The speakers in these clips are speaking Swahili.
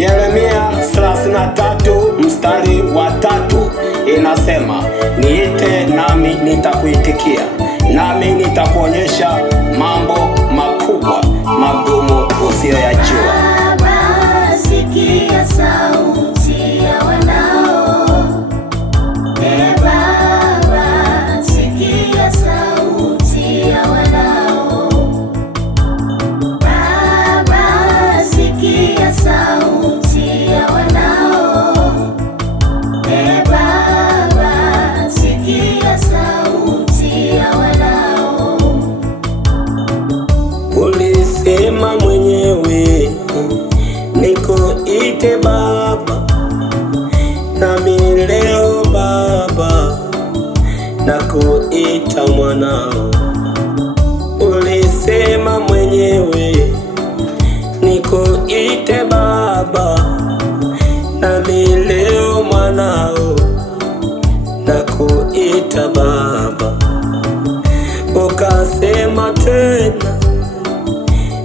Yeremia 33 mstari wa 3 inasema, niite nami nitakuitikia, nami nitakuonyesha mambo makubwa magumu usiyoyajua. Baba, sikia sauti ya wanao. Baba, sikia sauti ya wanao. Baba, sikia sauti ya wanao. Baba, sikia sauti ya wanao. Ulisema mwenyewe nikuite Baba, nami leo Baba nakuita mwanao. Ulisema mwenyewe nikuite Baba, nami leo mwanao nakuita Baba. Ukasema tena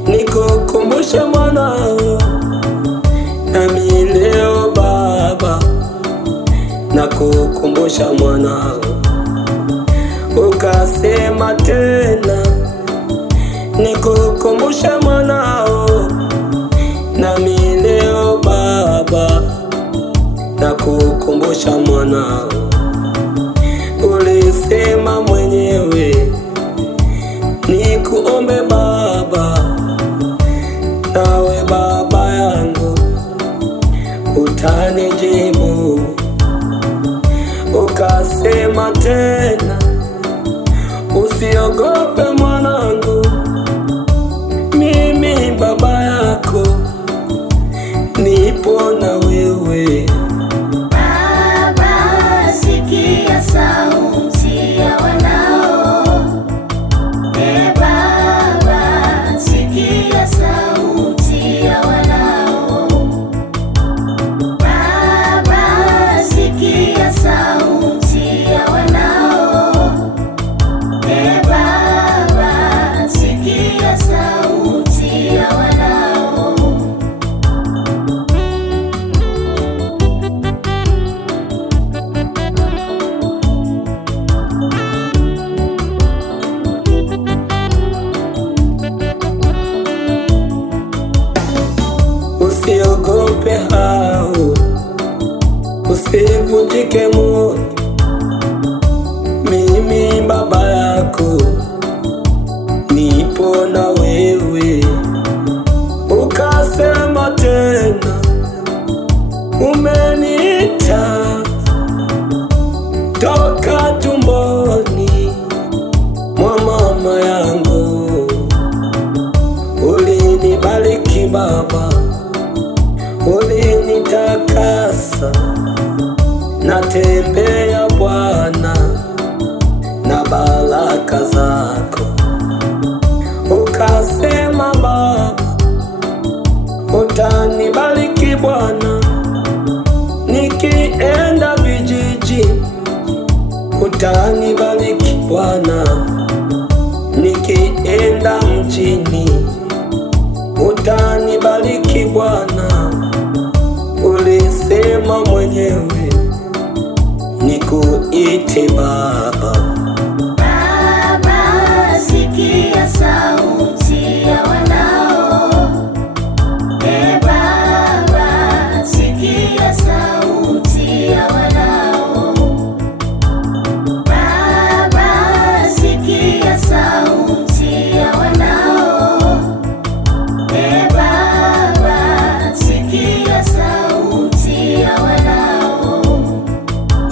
nikukumbushe mwanao, nami leo Baba nakukumbusha mwanao. Ukasema tena nikukumbushe mwanao, nami leo Baba nakukumbusha mwanao. Ulisema mwenyewe nikuombe Baba, nawe Baba yangu utanijibu. Ukasema tena usiogope mwanangu, mimi Baba yako nipo na wewe. Baba, sikia sauti ya wanao. Baba, sikia sauti ya wanao. Baba, sikia sauti ya wanao. Baba, sikia sauti ya wanao. Usiogope hao, usivunjike moyo, mimi Baba yako nipo na wewe. Ukasema tena umeniita toka tumboni mwa mama yangu. Ulinibariki Baba, ulinitakasa, natembea Bwana na baraka zako. Ukasema Baba utanibariki Bwana, nikienda vijiji utanibariki Bwana, nikienda mjini utanibariki Bwana. Ulisema mwenyewe nikuite Baba. Baba, sikia sauti ya wanao. Baba, sikia sauti ya wanao. Baba, sikia sauti ya wanao. Baba, sikia sauti ya wanao.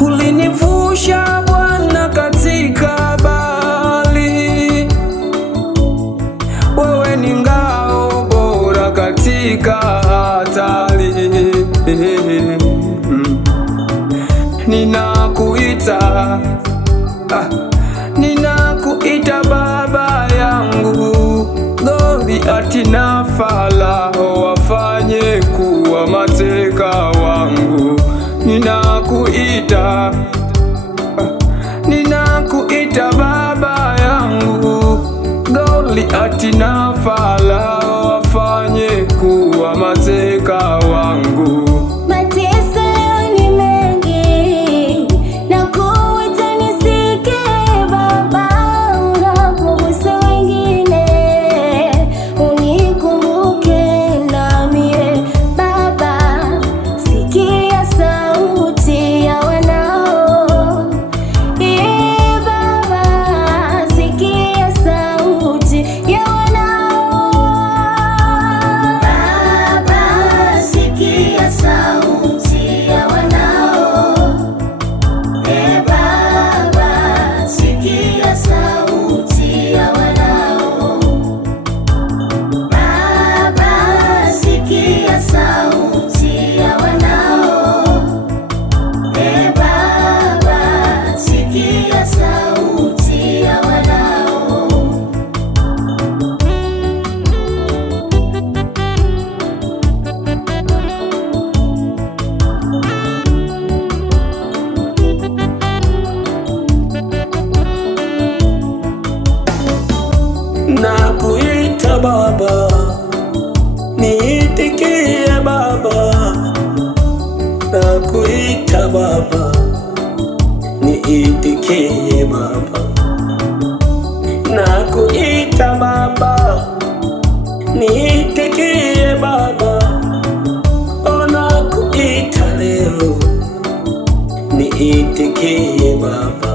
Ulinivusha Bwana katika bahari, wewe ni ngao bora katika hatari. Ninakuita, ninakuita Baba yangu. Goliati na Farao wafanye kuwa mateka wangu. Ninakuita, ninakuita Baba yangu. Goliati na Farao wafanye kuwa mateka wangu. nakuita Baba, niitikie Baba, nakuita Baba, niitikie Baba, nakuita leo, niitikie Baba.